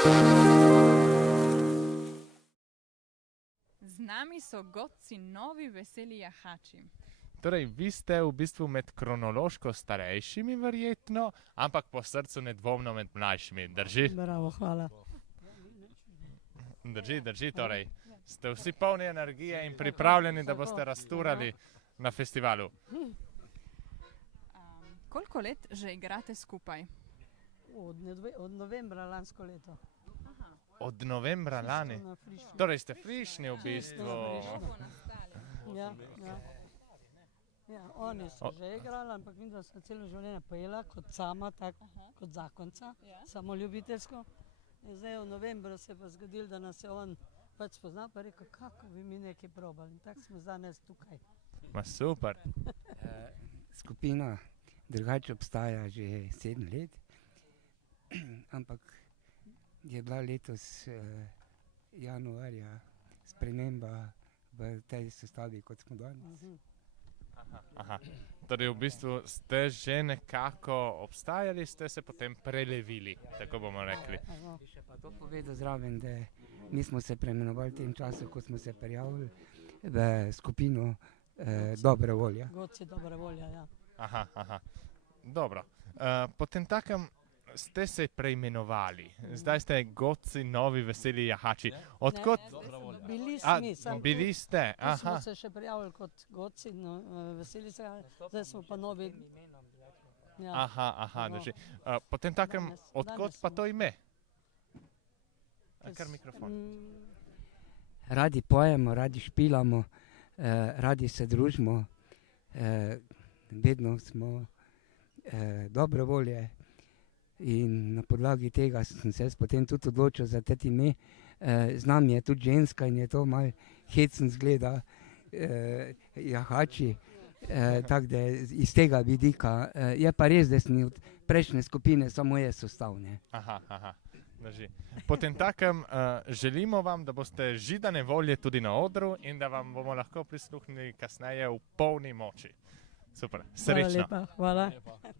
Z nami so godci Novi Veseli Jahači. Torej, vi ste v bistvu med kronološko starejšimi verjetno, ampak po srcu nedvomno med mlajšimi, drži? Bravo, hvala. Drži, torej. Ste vsi polni energije in pripravljeni, da boste rasturali na festivalu. Koliko let že igrate skupaj? Od novembra lansko leto. Od novembra lani? Torej ste frišni v bistvu. Ja. Ja, oni so že igrali, ampak mi da sem celo življenje pela kot sama, tako kot zakonca, samo ljubiteljsko. In zdaj v novembru se je pa zgodilo, da nas je on pač spoznal, pa rekel, kako bi mi nekaj probali. In tako smo danes tukaj. Ma super. Skupina drugače obstaja že 7 let, ampak je bila letos januarja sprememba v tej sestavi, kot smo danes. Aha. Torej v bistvu ste že nekako obstajali, ste se potem prelevili, tako bomo rekli. Bi še pa to povedal zraven, da mi smo se preimenovali v tem času, ko smo se prijavili v skupino Dobra volja. Godci Dobra volja, ja. Aha. Dobro. Potem takem ste se preimenovali. Zdaj ste godci Novi Veseli Jahači. Odkot? Bili ste. Mi smo se še prijavili kot godci Veseli Jahači, zdaj smo pa novi. Aha, drži. Potem takem, odkot pa to ime? Kar mikrofon. Radi pojemo, radi špilamo, radi se družimo, vedno smo dobre volje in na podlagi tega sem se potem tudi odločil za to ime. Z nami je tudi ženska in je to malo hecen zgleda, Jahači, tako da iz tega vidika. Je pa res, da sem od prejšnje skupine samo jaz ostal, ne. Aha. Drži. Potem takem želimo vam, da boste židane volje tudi na odru in da vam bomo lahko prisluhnili kasneje v polni moči. Super, srečno. Hvala lepa, hvala.